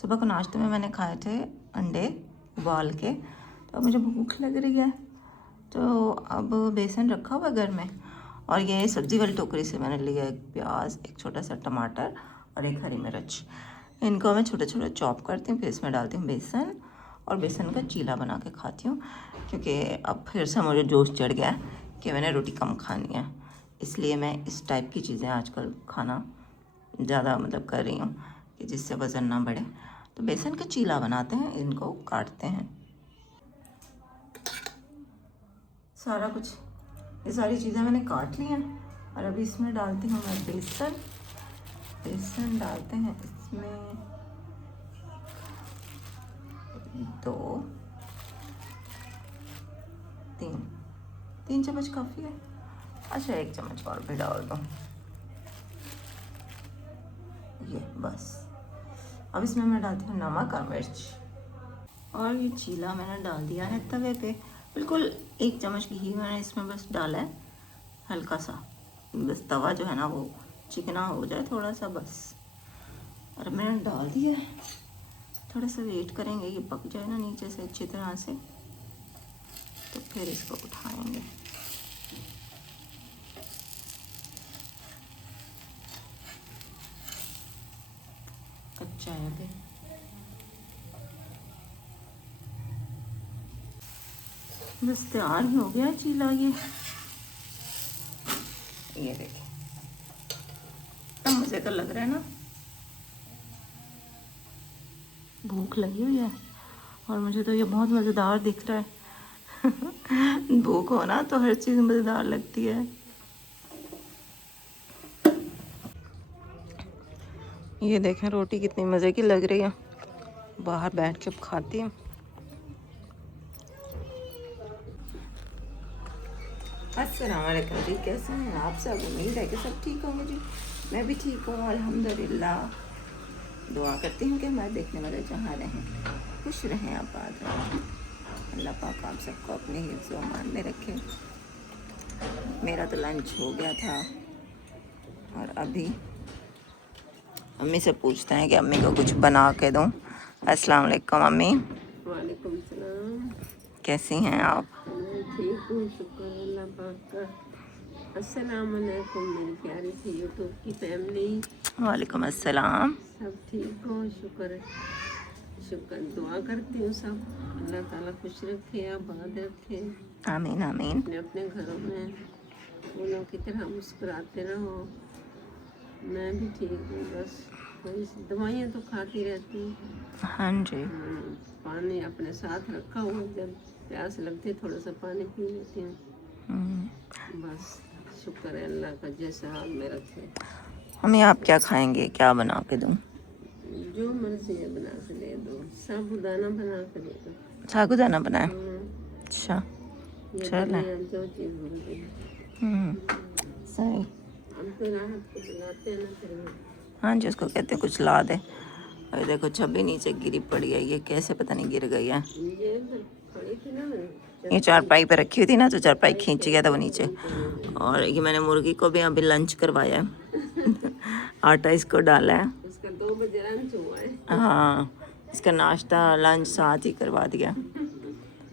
सुबह को नाश्ते में मैंने खाए थे अंडे उबाल के, तो अब मुझे भूख लग रही है, तो अब बेसन रखा हुआ घर में, और ये सब्ज़ी वाली टोकरी से मैंने लिया एक प्याज, एक छोटा सा टमाटर और एक हरी मिर्च। इनको मैं छोटे छोटे चॉप करती हूँ, फिर इसमें डालती हूँ बेसन, और बेसन का चीला बना के खाती हूँ, क्योंकि अब फिर से मुझे जोश चढ़ गया है कि मैंने रोटी कम खानी है, इसलिए मैं इस टाइप की चीज़ें आजकल खाना ज़्यादा मतलब कर रही हूँ कि जिससे वज़न ना बढ़े। तो बेसन का चीला बनाते हैं, इनको काटते हैं सारा कुछ, ये सारी चीज़ें मैंने काट ली हैं, और अभी इसमें डालती हूँ मैं बेसन। बेसन डालते हैं इसमें 2 3 चम्मच काफ़ी है। अच्छा 1 चम्मच और भी डाल दो, ये बस। अब इसमें मैं डालती हूँ नमक और मिर्च, और ये चीला मैंने डाल दिया है तवे पे। बिल्कुल 1 चम्मच घी मैंने इसमें बस डाला है, हल्का सा, बस तवा जो है ना वो चिकना हो जाए थोड़ा सा बस। और मैंने डाल दिया है, थोड़ा सा वेट करेंगे ये पक जाए ना नीचे से अच्छी तरह से, तो फिर इसको उठाएंगे। कच्चा है अभी। बस तैयार ही हो गया चीला ये देखिए, अब मज़े का लग रहा है ना। भूख लगी हुई है और मुझे तो ये बहुत मज़ेदार दिख रहा है। भूख हो ना तो हर चीज़ मज़ेदार लगती है। ये देखें रोटी कितनी मज़े की लग रही है, बाहर बैठ के खाती हूँ। अस्सलाम वालेकुम जी, कैसे हैं आप सब? उम्मीद है कि सब ठीक होंगे जी। मैं भी ठीक हूँ अल्हम्दुलिल्लाह। दुआ करती हूँ कि हमारे देखने वाले जहाँ रहें खुश रहें, आबाद रहें। अल्लाह पाक आप सबको अपने हिफ्ज़ व अमान में रखे। मेरा तो लंच हो गया था, और अभी अम्मी से पूछते हैं कि अम्मी को कुछ बना के दूँ। अस्सलाम वालेकुम अम्मी। वालेकुम सलाम। कैसी हैं आप? मैं ठीक हूँ, शुक्र अल्लाह पाक का। अस्सलाम वालेकुम मेरी प्यारी सी यूट्यूब की फैमिली। वालेकुम अस्सलाम। सब ठीक हो? शुक्र शुक्र। दुआ करती हूँ सब अल्लाह ताला खुश रखे, आबाद रखे, आमीन आमीन। अपने अपने घरों में फूलों की तरह मुस्कुराते रहो। मैं भी ठीक हूँ, बस थोड़ी सी दवाइयाँ तो खाती रहती हूँ। हाँ जी। पानी अपने साथ रखा हुआ, जब प्यास लगती है थोड़ा सा पानी पी लेती हूँ। बस शुक्र है अल्लाह का, जैसा हाल में रखे। मम्मी आप क्या खाएंगे, क्या बना के दूँ? जो मर्जी है बना के दे दो, साबुदाना बना के दे दो। साबुदाना बनाए? हाँ, अच्छा ये चले। बढ़िया जो चीज़ बनती है। सही। हम तो राहत को बनाते हैं ना फिर में। हाँ जी, उसको कहते हैं कुछ ला दे। अरे देखो छब्बी नीचे गिरी पड़ी है, ये कैसे पता नहीं गिर गई है। ये इधर खड़ी थी ना, ये चारपाई पे रखी हुई थी ना, तो चारपाई खींच गया था वो नीचे। और ये मैंने मुर्गी को भी अभी लंच करवाया है। आटा इसको डाला है। उसका 2 बजे लंच हुआ है। हाँ, इसका नाश्ता लंच साथ ही करवा दिया।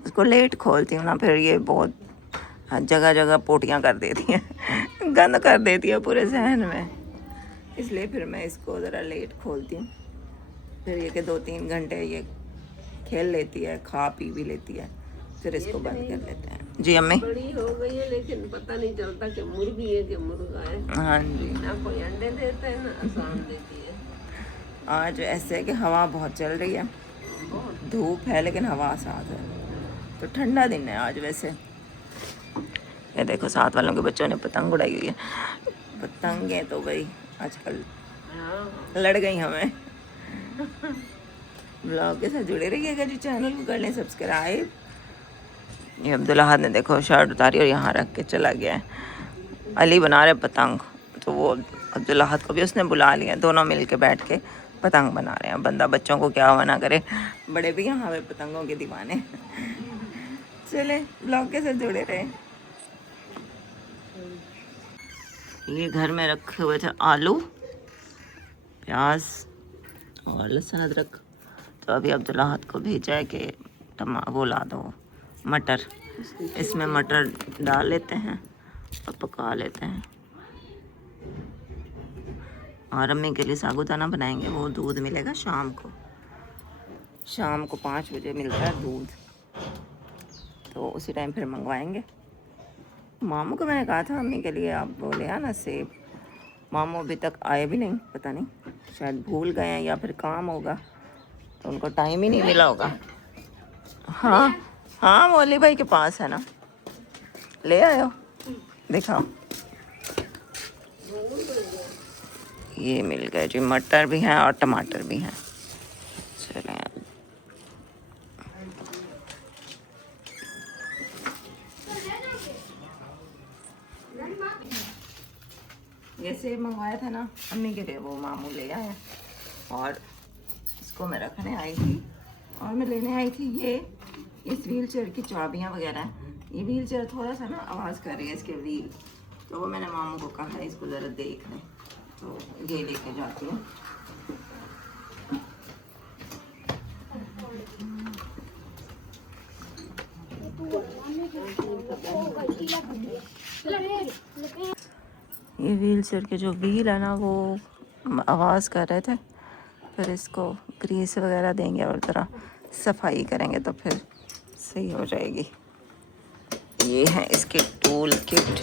उसको लेट खोलती हूँ ना, फिर ये बहुत जगह जगह पोटियाँ कर देती हैं। गंद कर देती है पूरे जहन में, इसलिए फिर मैं इसको ज़रा लेट खोलती हूँ। फिर ये कि 2-3 घंटे ये खेल लेती है, खा पी भी लेती है, फिर इसको बंद कर लेते हैं। जी अम्मी। बड़ी हो गई है लेकिन पता नहीं चलता कि मुर्गी है कि मुर्गा है। हाँ जी। ना कोई अंडे देता है ना आसान देती है। आज ऐसे है कि हवा बहुत चल रही है, धूप है लेकिन हवा साथ है, तो ठंडा दिन है आज वैसे। ये देखो साथ वालों के बच्चों ने पतंग उड़ाई हुई है। पतंगे तो भाई आजकल लड़ गई हमें। ब्लॉग के साथ जुड़े रहिएगा जी, चैनल को कर लें सब्सक्राइब। ये अब्दुल्लाहद ने देखो शर्ट उतारी और यहाँ रख के चला गया है। अली बना रहे पतंग, तो वो अब्दुल्लाहद को भी उसने बुला लिया, दोनों मिल के बैठ के पतंग बना रहे हैं। बंदा बच्चों को क्या मना करे, बड़े भी यहाँ पे पतंगों के दीवाने। चले ब्लॉग के साथ जुड़े रहे। ये घर में रखे हुए थे आलू, प्याज और लहसुन अदरक तो अभी अब्दुल्लाहत को भेजा है कि वो ला दो मटर, इसमें मटर डाल लेते हैं और पका लेते हैं। और अम्मी के लिए साबूदाना बनाएंगे, वो दूध मिलेगा शाम को 5 बजे मिलता है दूध, तो उसी टाइम फिर मंगवाएंगे। मामू को मैंने कहा था अम्मी के लिए आप वो ले आना सेब, मामू अभी तक आए भी नहीं, पता नहीं शायद भूल गए हैं या फिर काम होगा, तो उनको टाइम ही नहीं मिला होगा। हाँ हाँ, मौली भाई के पास है ना, ले आयो, दिखाओ। ये मिल गए जी, मटर भी हैं और टमाटर भी हैं। चलें ये सेब मंगवाया था ना अम्मी के लिए, वो मामू ले आया और इसको मैं रखने आई थी और मैं लेने आई थी ये इस व्हील चेयर की चाबियाँ वगैरह। ये व्हील चेयर थोड़ा सा ना आवाज़ कर रही है इसके व्हील, तो वो मैंने मामू को कहा है इसको ज़रा देख लें, तो ये लेके जाती हूँ। ये व्हील चेयर के जो व्हील है ना वो आवाज़ कर रहे थे, फिर इसको ग्रीस वगैरह देंगे और ज़रा सफाई करेंगे तो फिर सही हो जाएगी। ये है इसके टूल किट,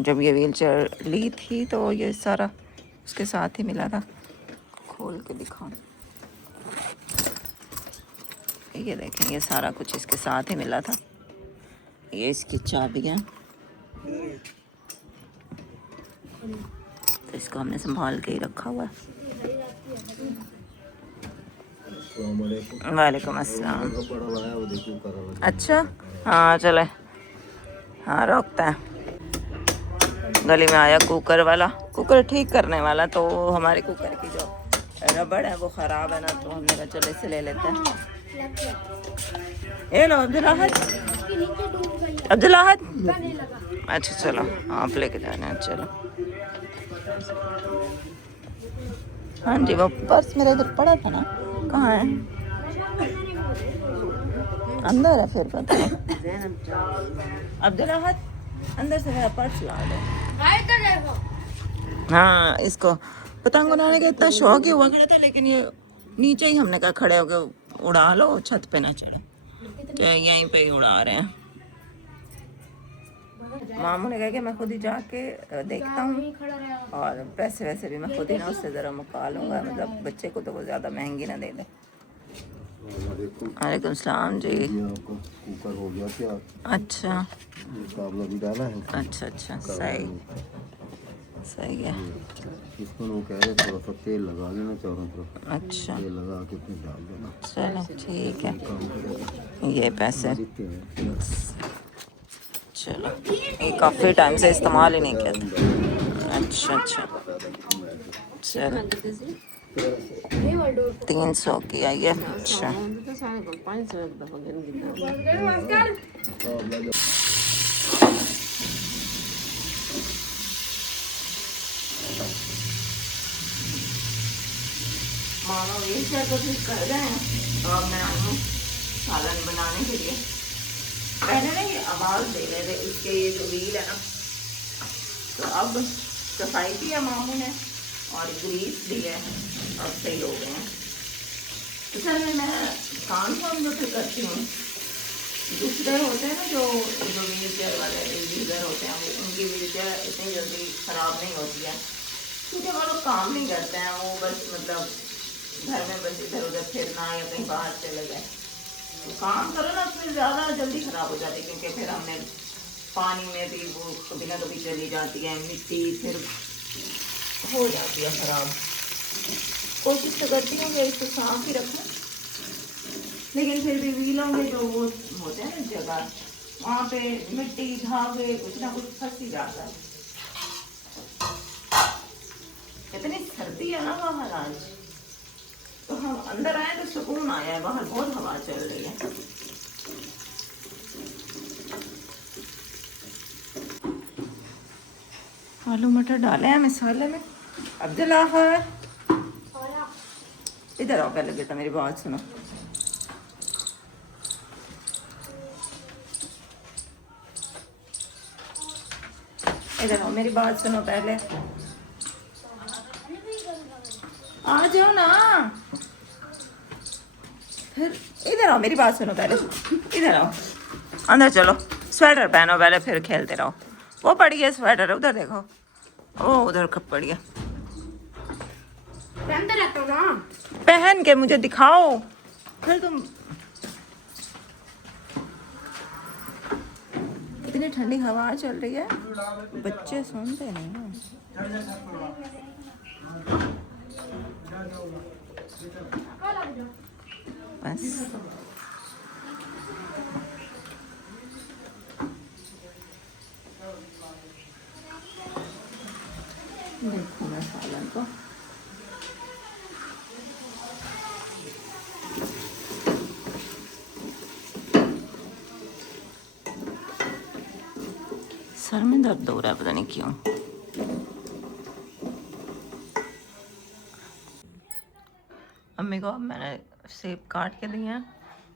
जब ये व्हील चेयर ली थी तो ये सारा उसके साथ ही मिला था। खोल के दिखाऊं, ये देखें ये सारा कुछ इसके साथ ही मिला था। ये इसकी चाबियाँ, तो इसको हमने संभाल के ही रखा हुआ है। वालेकुम अस्सलाम। अच्छा हाँ चले, हाँ रोकते हैं। गली में आया कुकर वाला, कुकर ठीक करने वाला, तो हमारे कुकर की जो रबड़ है वो ख़राब है ना, तो हमने कहा चलो इसे ले लेते हैं। ये लो अब्दुल्लाहत, अब्दुल्लाहत, अच्छा चलो आप लेके जाना है, चलो। हाँ जी, वो पर्स मेरा इधर पड़ा था ना, कहाँ है? अंदर है, फिर पता नहीं। अब्दुल्लाहत अंदर से मेरा पर्स ला दो। हाँ इसको पतंग उड़ाने का इतना शौक ही हुआ खड़ा था, लेकिन ये नीचे ही हमने कहा खड़े होके उड़ा लो, छत पे ना चढ़े, तो यहीं पे ही उड़ा रहे हैं। मामू ने कहा कि मैं खुद ही जाके देखता हूँ और पैसे वैसे भी मैं खुद ही ना उससे ज़रा मुका लूँगा, मतलब बच्चे को तो वो ज़्यादा महंगी ना दे दे। वालेकुम सलाम जी। कुकर हो गया क्या? अच्छा काबला भी डाला है। अच्छा अच्छा, सही सही है। इसको वो कह रहे थोड़ा सा तेल लगा लेना चारों तरफ। अच्छा तेल लगा के फिर डाल देना। चलो ठीक है, ये पैसे चलो, ये काफ़ी टाइम से इस्तेमाल ही नहीं किया था। अच्छा अच्छा चलो 300 की आई है। अच्छा मामा व्हील चेयर को ठीक कर रहे हैं, तो अब मैं आई हूँ सालन बनाने के लिए। पहले ना ये आवाज़ दे रहे थे इसके, ये जो व्हील है ना, तो अब सफाई की है मामू ने और ग्रीस दी है, अब सही हो गए हैं। तो सर मैं काम जो फिर करती हूँ, दूसरे होते हैं ना जो व्हील चेयर वाले यूज़र होते हैं, वो उनकी व्हील चेयर इतनी जल्दी ख़राब नहीं होती है, क्योंकि वो लोग काम नहीं करते हैं, वो बस मतलब घर में बस इधर उधर फिरना या कहीं बाहर चले गए, तो काम करो ना फिर ज़्यादा जल्दी ख़राब हो जाती है, क्योंकि फिर हमने पानी में भी वो कभी ना कभी चली जाती है, मिट्टी फिर हो जाती है ख़राब। कोशिश तो करती हूँ कि इसको साफ ही रखूँ, लेकिन फिर भी व्हीलों में जो वो होते हैं ना जगह, वहाँ पे मिट्टी धागे कुछ ना कुछ फंस ही जाता है। इतनी सर्दी है ना बाहर आज, तो हम अंदर आए तो सुकून आया है, बाहर बहुत हवा चल रही है। आलू मटर डाले हैं मसाले में। अब्दुल्लाह इधर आओ पहले बेटा, मेरी बात सुनो। इधर आओ, मेरी बात सुनो पहले। आ जाओ ना, फिर इधर आओ, मेरी बात सुनो पहले। इधर आओ, अंदर चलो, स्वेटर पहनो पहले, फिर खेलते रहो। वो पड़ी है स्वेटर, उधर देखो, ओ उधर कब पड़ी है। पहन के मुझे दिखाओ, फिर तुम। इतनी ठंडी हवा चल रही है, बच्चे सुनते नहीं हैं। बस देखो मैं सालन को सर में दर्द हो रहा है, पता नहीं क्यों। अम्मी को मैंने सेब काट के दिए हैं।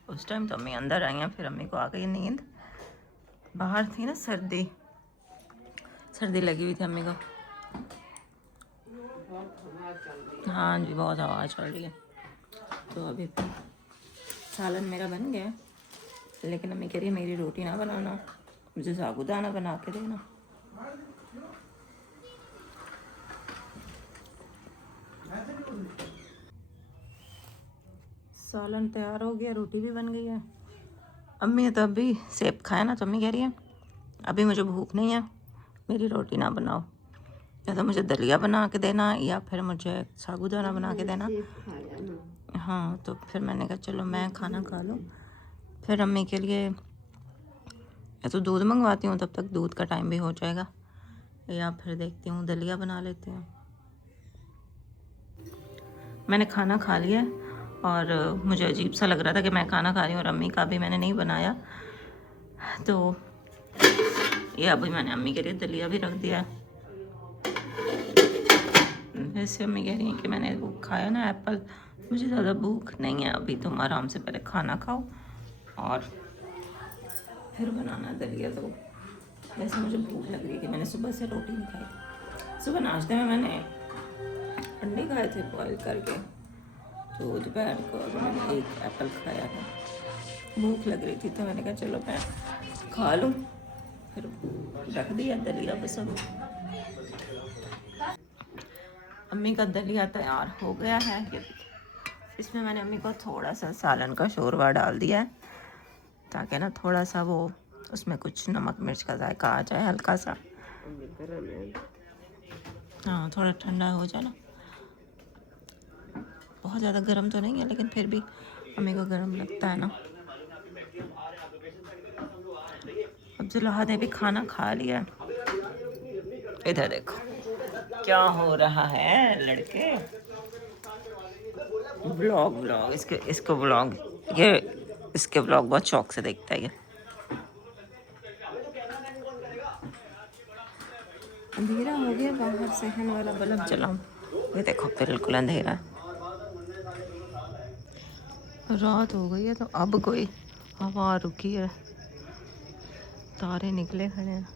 उस टाइम तो अम्मी अंदर आई हैं, फिर अम्मी को आ गई नींद। बाहर थी ना सर्दी, सर्दी लगी हुई थी अम्मी को। हाँ जी, बहुत हवा चल रही है। तो अभी सालन मेरा बन गया है, लेकिन अम्मी कह रही है मेरी रोटी ना बनाना, मुझे साबूदाना बना के देना। सालन तैयार हो गया, रोटी भी बन गई है। अम्मी तो अभी सेब खाया ना, तो अम्मी कह रही है अभी मुझे भूख नहीं है, मेरी रोटी ना बनाओ, या तो मुझे दलिया बना के देना या फिर मुझे साबूदाना बना के देना। हाँ, तो फिर मैंने कहा चलो मैं खाना खा लूँ, फिर अम्मी के लिए या तो दूध मंगवाती हूँ, तब तक दूध का टाइम भी हो जाएगा, या फिर देखती हूँ दलिया बना लेते हैं। मैंने खाना खा लिया और मुझे अजीब सा लग रहा था कि मैं खाना खा रही हूँ और अम्मी का भी मैंने नहीं बनाया, तो ये अभी मैंने अम्मी के लिए दलिया भी रख दिया है। वैसे अम्मी कह रही हैं कि मैंने वो खाया ना एप्पल, मुझे ज़्यादा भूख नहीं है अभी, तुम आराम से पहले खाना खाओ और फिर बनाना दलिया। तो वैसे मुझे भूख लग रही थी, मैंने सुबह से रोटी नहीं खाई थी। सुबह नाश्ते में मैंने अंडे खाए थे बॉयल करके, तो दोपहर को मैंने एक एप्पल खाया था। भूख लग रही थी तो मैंने कहा चलो मैं खा लूँ, फिर रख दिया दलिया बस। अब अम्मी का दलिया तैयार हो गया है। इसमें मैंने अम्मी को थोड़ा सा सालन का शोरबा डाल दिया है, ताकि ना थोड़ा सा वो उसमें कुछ नमक मिर्च का जायका आ जाए हल्का सा। हाँ, थोड़ा ठंडा हो जाए ना, बहुत ज़्यादा गर्म तो नहीं है, लेकिन फिर भी अम्मी को गर्म लगता है ना। अब्दुल्लाह ने भी खाना खा लिया। इधर देखो क्या हो रहा है लड़के, व्लॉग इसको व्लॉग, ये इसके व्लॉग बहुत शौक से देखता है ये। अंधेरा हो गया, बाहर सहन वाला बल्ब जलाऊं, ये देखो बिल्कुल अंधेरा, रात हो गई है। तो अब कोई हवा रुकी है, तारे निकले खड़े हैं,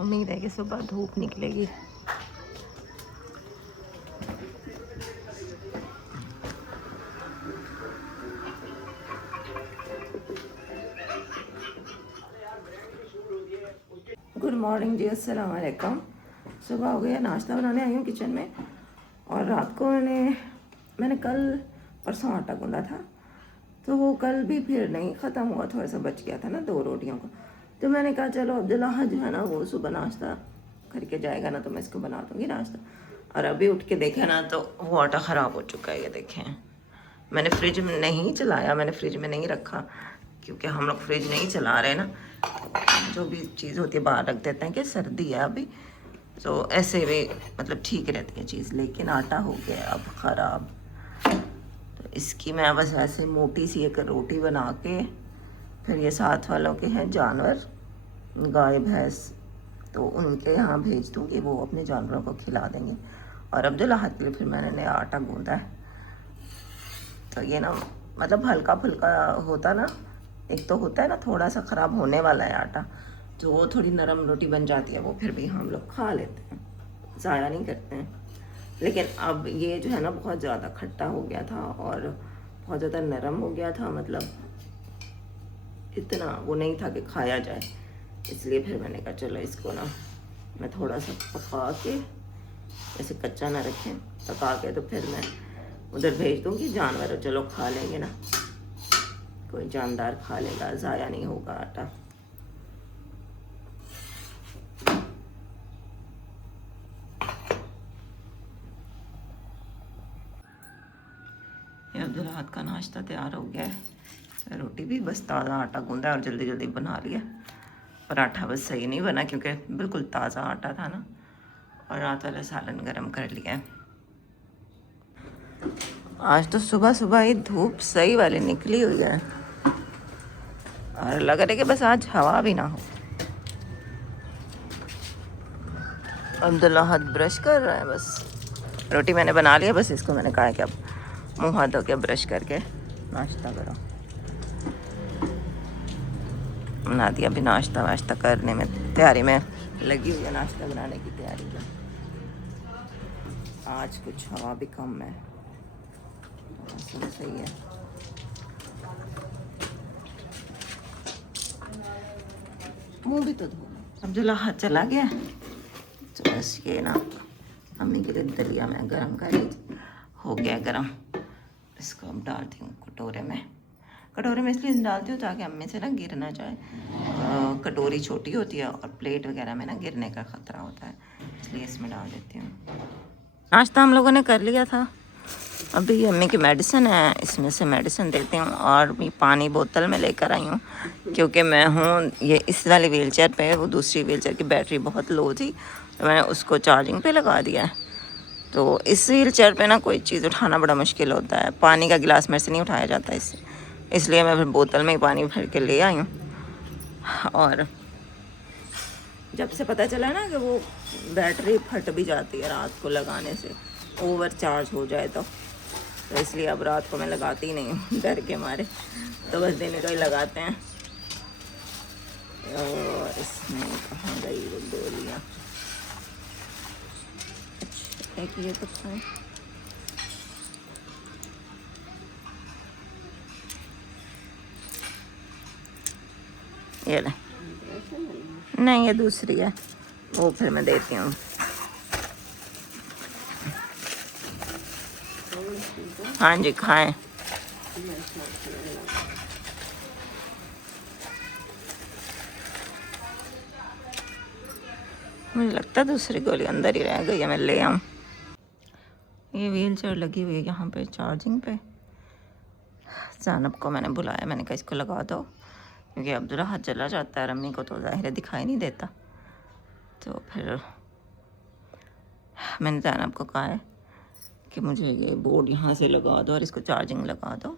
उम्मीद है कि सुबह धूप निकलेगी। गुड मॉर्निंग जी, अस्सलाम वालेकुम। सुबह हो गया, नाश्ता बनाने आई हूँ किचन में। और रात को मैंने कल परसों आटा गूंदा था, तो वो कल भी फिर नहीं ख़त्म हुआ, थोड़ा सा बच गया था ना 2 रोटियों को। तो मैंने कहा चलो अब्दुल्लाह जो है ना वो सुबह नाश्ता करके जाएगा ना, तो मैं इसको बना दूँगी नाश्ता। और अभी उठ के देखा ना तो वो आटा ख़राब हो चुका है, ये देखें। मैंने फ्रिज में नहीं चलाया, मैंने फ्रिज में नहीं रखा, क्योंकि हम लोग फ्रिज नहीं चला रहे ना, जो भी चीज़ होती है बाहर रख देते हैं कि सर्दी है अभी, तो ऐसे भी मतलब ठीक रहती है चीज़। लेकिन आटा हो गया अब ख़राब, तो इसकी मैं बस ऐसे मोटी सी एक रोटी बना के, फिर ये साथ वालों के हैं जानवर, गाय भैंस, तो उनके यहाँ भेज दूँगी, वो अपने जानवरों को खिला देंगे। और अब्दुल्लाह के लिए फिर मैंने नया आटा गूंदा है, तो ये ना मतलब हल्का फुल्का होता ना, एक तो होता है ना थोड़ा सा ख़राब होने वाला है आटा, तो वो थोड़ी नरम रोटी बन जाती है, वो फिर भी हम लोग खा लेते हैं, ज़ाया नहीं करते हैं। लेकिन अब ये जो है ना बहुत ज़्यादा खट्टा हो गया था और बहुत ज़्यादा नरम हो गया था, मतलब इतना वो नहीं था कि खाया जाए। इसलिए फिर मैंने कहा चलो इसको ना मैं थोड़ा सा पका के, ऐसे कच्चा ना रखें, पका के तो फिर मैं उधर भेज दूँगी। जानवर चलो खा लेंगे ना, कोई जानदार खा लेगा, ज़ाया नहीं होगा आटा। ये अब्दुल हाथ का नाश्ता तैयार हो गया है, रोटी भी बस ताज़ा आटा गूंदा और जल्दी जल्दी बना लिया। पराठा बस सही नहीं बना क्योंकि बिल्कुल ताज़ा आटा था ना, और रात वाला सालन गरम कर लिया है। आज तो सुबह सुबह ही धूप सही वाली निकली हुई है और लग रहा है कि बस आज हवा भी ना हो। अब्दुल्ला हाथ ब्रश कर रहा है, बस रोटी मैंने बना लिया, बस इसको मैंने कहा कि अब मुँह हाथ धो के ब्रश करके नाश्ता करो। बना दिया, अभी नाश्ता वाश्ता करने में तैयारी में लगी हुई है, नाश्ता बनाने की तैयारी में। आज कुछ हवा भी कम है, मौसम सही है। मुँह भी तो धो। अब्दुल्ला हाथ चला गया तो बस ये ना अम्मी के लिए दलिया मैं गरम कर ली, हो गया गरम। इसको अब डालती हूँ कटोरे में। कटोरे में इसलिए डालती हूँ ताकि अम्मी से ना गिर ना जाए। कटोरी छोटी होती है और प्लेट वगैरह में ना गिरने का ख़तरा होता है, इसलिए इसमें डाल देती हूँ। नाश्ता हम लोगों ने कर लिया था, अभी अम्मी की मेडिसिन है, इसमें से मेडिसिन देती हूँ और भी पानी बोतल में लेकर आई हूँ क्योंकि मैं हूँ ये इस वाली व्हील चेयर पर, वो दूसरी व्हील चेयर की बैटरी बहुत लो थी तो मैंने उसको चार्जिंग पे लगा दिया है। तो इस व्हील चेयर पे ना कोई चीज़ उठाना बड़ा मुश्किल होता है, पानी का गिलास मेरे से नहीं उठाया जाता इससे, इसलिए मैं फिर बोतल में ही पानी भर के ले आई हूँ। और जब से पता चला ना कि वो बैटरी फट भी जाती है रात को लगाने से, ओवर चार्ज हो जाए तो इसलिए अब रात को मैं लगाती ही नहीं हूँ डर के मारे, तो बस दिन को ही लगाते हैं। और इसमें कहाँ गई वो गोलियाँ, अच्छा एक ये तो खाएं। ये ले, नहीं ये दूसरी है, वो फिर मैं देती हूँ। हाँ जी खाएं। मुझे लगता है दूसरी गोली अंदर ही रह गई है, मैं ले आऊँ। ये व्हील चेयर लगी हुई है यहाँ पे चार्जिंग पे। ज़ैनब को मैंने बुलाया, मैंने कहा इसको लगा दो क्योंकि अब्दुल्ला हाथ चला जाता है, रम्मी को तो ज़ाहिर दिखाई नहीं देता। तो फिर मैंने ज़ैनब को कहा है कि मुझे ये बोर्ड यहाँ से लगा दो और इसको चार्जिंग लगा दो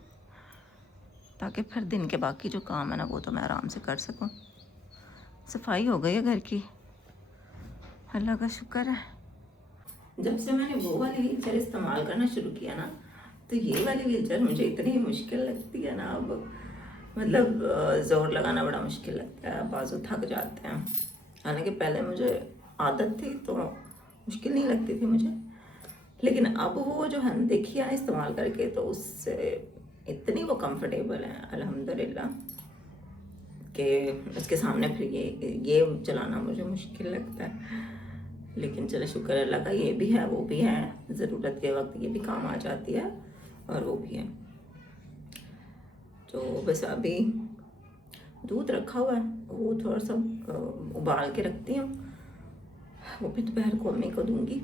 ताकि फिर दिन के बाकी जो काम है ना वो तो मैं आराम से कर सकूँ। सफाई हो गई है घर की, अल्लाह का शुक्र है। जब से मैंने वो वाली व्हील चेयर इस्तेमाल करना शुरू किया ना, तो ये वाली व्हील चेयर मुझे इतनी मुश्किल लगती है ना, अब मतलब ज़ोर लगाना बड़ा मुश्किल लगता है, बाजू थक जाते हैं। हालांकि पहले मुझे आदत थी तो मुश्किल नहीं लगती थी मुझे, लेकिन अब वो जो है देखिए ना इस्तेमाल करके तो उससे इतनी वो कंफर्टेबल है अल्हम्दुलिल्लाह कि उसके सामने फिर ये चलाना मुझे मुश्किल लगता है। लेकिन चलो शुक्र अल्लाह का, ये भी है वो भी है, ज़रूरत के वक्त ये भी काम आ जाती है और वो भी है। तो बस अभी दूध रखा हुआ है, वो थोड़ा सा उबाल के रखती हूँ, वो भी दोपहर को अम्मी को दूंगी।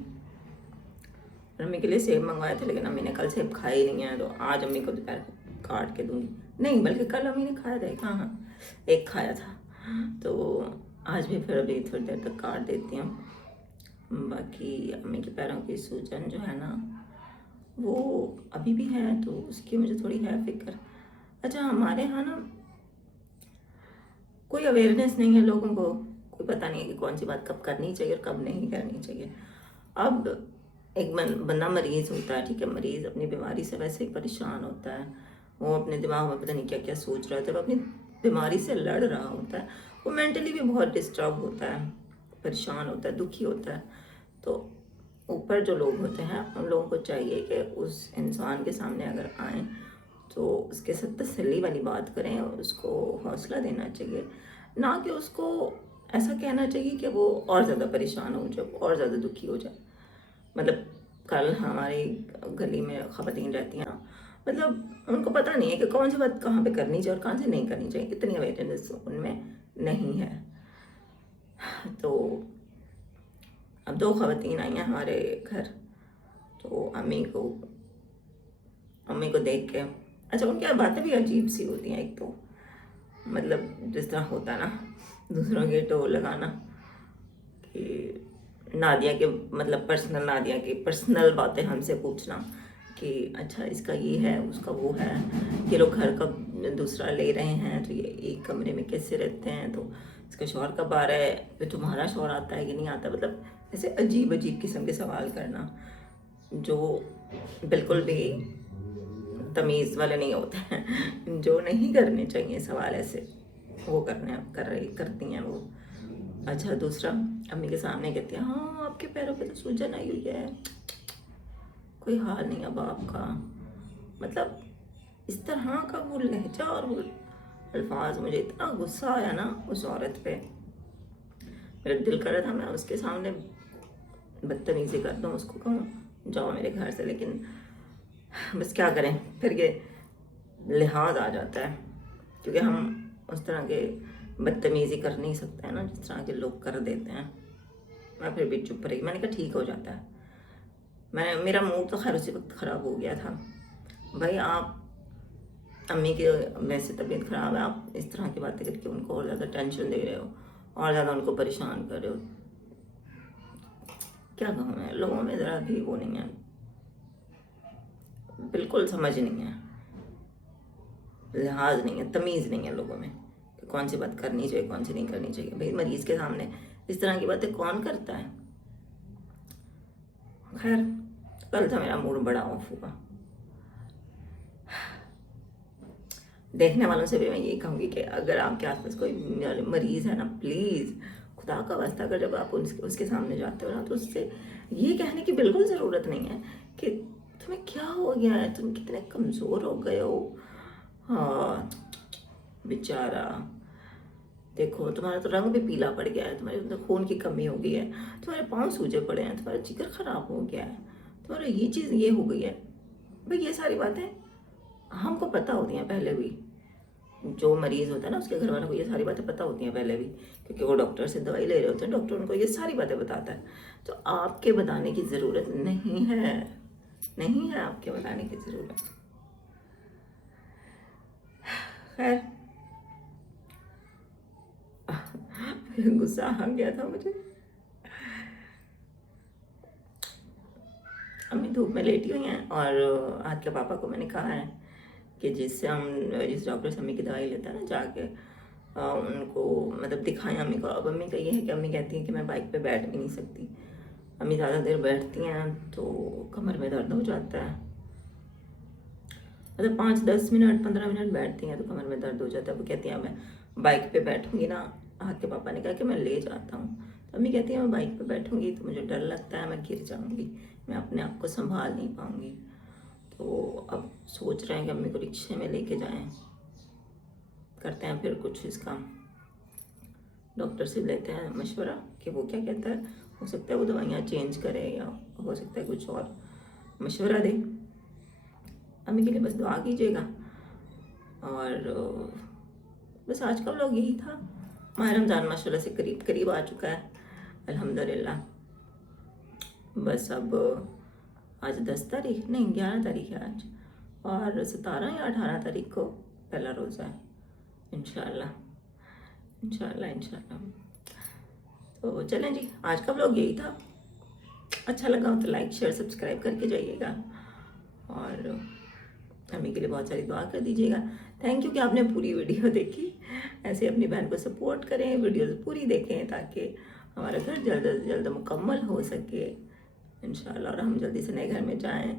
अम्मी के लिए सेब मंगवाए थे लेकिन अम्मी ने कल सेब खाए ही नहीं है, तो आज अम्मी को दोपहर को काट के दूंगी। नहीं बल्कि कल अम्मी ने खाया था, हाँ एक खाया था, तो आज भी फिर अभी थोड़ी देर तक काट देती हूँ। बाकी अम्मी के पैरों की सूजन जो है ना वो अभी भी है, तो उसकी मुझे थोड़ी है फिक्र। अच्छा हमारे यहाँ ना कोई अवेयरनेस नहीं है लोगों को, कोई पता नहीं है कि कौन सी बात कब करनी चाहिए और कब नहीं करनी चाहिए। अब एक बंदा मरीज़ होता है, ठीक है, मरीज़ अपनी बीमारी से वैसे ही परेशान होता है, वो अपने दिमाग में पता नहीं क्या क्या सोच रहा होता है, वो अपनी बीमारी से लड़ रहा होता है, वो मेंटली भी बहुत डिस्टर्ब होता है, परेशान होता है, दुखी होता है। तो ऊपर जो लोग होते हैं उन लोगों को चाहिए कि उस इंसान के सामने अगर आएँ तो उसके साथ तसल्ली वाली बात करें और उसको हौसला देना चाहिए, ना कि उसको ऐसा कहना चाहिए कि वो और ज़्यादा परेशान हो जाए, और ज़्यादा दुखी हो जाए। मतलब कल हमारी गली में ख़वातीन रहती हैं, मतलब उनको पता नहीं है कि कौन सी बात कहाँ पे करनी चाहिए और कहाँ से नहीं करनी चाहिए, इतनी अवेयरनेस उनमें नहीं है। तो अब 2 ख़वातीन आई हैं हमारे घर, तो अम्मी को देख के, अच्छा उनकी बातें भी अजीब सी होती हैं। एक तो मतलब जिस तरह होता है ना दूसरों के टोल लगाना, कि नादिया के मतलब नादिया की पर्सनल बातें हमसे पूछना कि अच्छा इसका ये है, उसका वो है, ये लोग घर कब दूसरा ले रहे हैं, तो ये एक कमरे में कैसे रहते हैं, तो इसका शौहर कब आ रहा है, फिर तुम्हारा शौहर आता है कि नहीं आता, मतलब ऐसे अजीब अजीब किस्म के सवाल करना जो बिल्कुल भी तमीज़ वाले नहीं होते हैं, जो नहीं करने चाहिए सवाल ऐसे, वो करती हैं वो। अच्छा दूसरा, अम्मी के सामने कहती है हाँ आपके पैरों पे तो सूजन आई हुई है, कोई हाल नहीं अब आपका। मतलब इस तरह का वो लहजा और वो अल्फाज, मुझे इतना गुस्सा आया ना उस औरत पे, मेरा दिल कर रहा था मैं उसके सामने बदतमीज़ी कर दूँ, उसको कहूँ जाओ मेरे घर से, लेकिन बस क्या करें, फिर ये लिहाज आ जाता है, क्योंकि हम उस तरह के बदतमीज़ी कर नहीं सकते हैं ना जिस तरह के लोग कर देते हैं। मैं फिर भी चुप रही, मैंने कहा ठीक हो जाता है। मेरा मूड तो खैर उसी वक्त ख़राब हो गया था। भाई आप अम्मी के वैसे तबीयत ख़राब है, आप इस तरह की बातें करके उनको और ज़्यादा टेंशन दे रहे हो, और ज़्यादा उनको परेशान कर रहे हो। क्या कहूँ मैं, लोगों में ज़रा भी वो नहीं है, बिल्कुल समझ नहीं है, लिहाज नहीं है, तमीज़ नहीं है लोगों में कि कौन सी बात करनी चाहिए कौन सी नहीं करनी चाहिए। भाई मरीज़ के सामने इस तरह की बातें कौन करता है। खैर कल था मेरा मूड बड़ा ऑफ हुआ। देखने वालों से भी मैं यही कहूँगी कि अगर आपके आसपास कोई मरीज़ है ना, प्लीज़ खुदा का वास्ता अगर जब आप उसके सामने जाते हो ना, तो उससे ये कहने की बिल्कुल ज़रूरत नहीं है कि तुम्हें क्या हो गया है, तुम कितने कमज़ोर हो गए हो, हाँ बेचारा देखो तुम्हारा तो रंग भी पीला पड़ गया है, तुम्हारे अंदर खून की कमी हो गई है, तुम्हारे पाँव सूजे पड़े हैं, तुम्हारा जिगर ख़राब हो गया है, तुम्हारा ये चीज़ ये हो गई है। भाई ये सारी बातें हमको पता होती हैं पहले भी, जो मरीज़ होता है ना उसके घर वालों को ये सारी बातें पता होती हैं पहले भी, क्योंकि वो डॉक्टर से दवाई ले रहे होते हैं, डॉक्टर उनको ये सारी बातें बताता है। तो आपके बताने की ज़रूरत नहीं है, नहीं है आपके बताने की ज़रूरत। खैर गुस्सा आ गया था मुझे। अम्मी धूप में लेटी हुई हैं और आज के पापा को मैंने कहा है कि जिस डॉक्टर से अम्मी की दवाई लेता है ना जाके उनको मतलब दिखाएं अम्मी को। अब अम्मी का ये है कि अम्मी कहती हैं कि मैं बाइक पे बैठ भी नहीं सकती, अम्मी ज़्यादा देर बैठती हैं तो कमर में दर्द हो जाता है, मतलब 5-10 मिनट 15 मिनट बैठती हैं तो कमर में दर्द हो जाता है। वो कहती हैं मैं बाइक पे बैठूंगी ना, हाथ के पापा ने कहा कि मैं ले जाता हूँ, तो अम्मी कहती है मैं बाइक पे बैठूंगी तो मुझे डर लगता है मैं गिर जाऊंगी, मैं अपने आप को संभाल नहीं पाऊंगी। तो अब सोच रहे हैं कि अम्मी को रिक्शे में लेके जाएं, करते हैं फिर कुछ इसका, डॉक्टर से लेते हैं मशवरा कि वो क्या कहता है, हो सकता है वो दवाइयाँ चेंज करे या हो सकता है कुछ और मशवरा दे। अम्मी के लिए बस दुआ कीजिएगा। और बस आज का व्लॉग यही था। माह रमज़ान माशाल्लाह से करीब करीब आ चुका है अल्हम्दुलिल्लाह। बस अब आज 10 तारीख नहीं 11 तारीख है आज, और 17 या 18 तारीख को पहला रोज़ा है इंशाल्लाह इंशाल्लाह इंशाल्लाह। तो चलें जी, आज का व्लॉग यही था। अच्छा लगा हो तो लाइक शेयर सब्सक्राइब करके जाइएगा, और अम्मी के लिए बहुत सारी दुआ कर दीजिएगा। थैंक यू कि आपने पूरी वीडियो देखी। ऐसे अपनी बहन को सपोर्ट करें, वीडियोस पूरी देखें ताकि हमारा घर जल्द से जल्द मुकम्मल हो सके। इंशाल्लाह, और हम जल्दी से नए घर में जाएं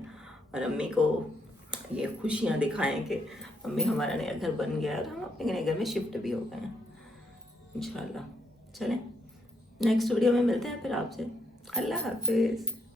और अम्मी को ये खुशियाँ दिखाएं कि अम्मी हमारा नया घर बन गया और हम अपने नए घर में शिफ्ट भी हो गए हैं इंशाल्लाह। चलें, नेक्स्ट वीडियो में मिलते हैं फिर आपसे। अल्लाह हाफिज़।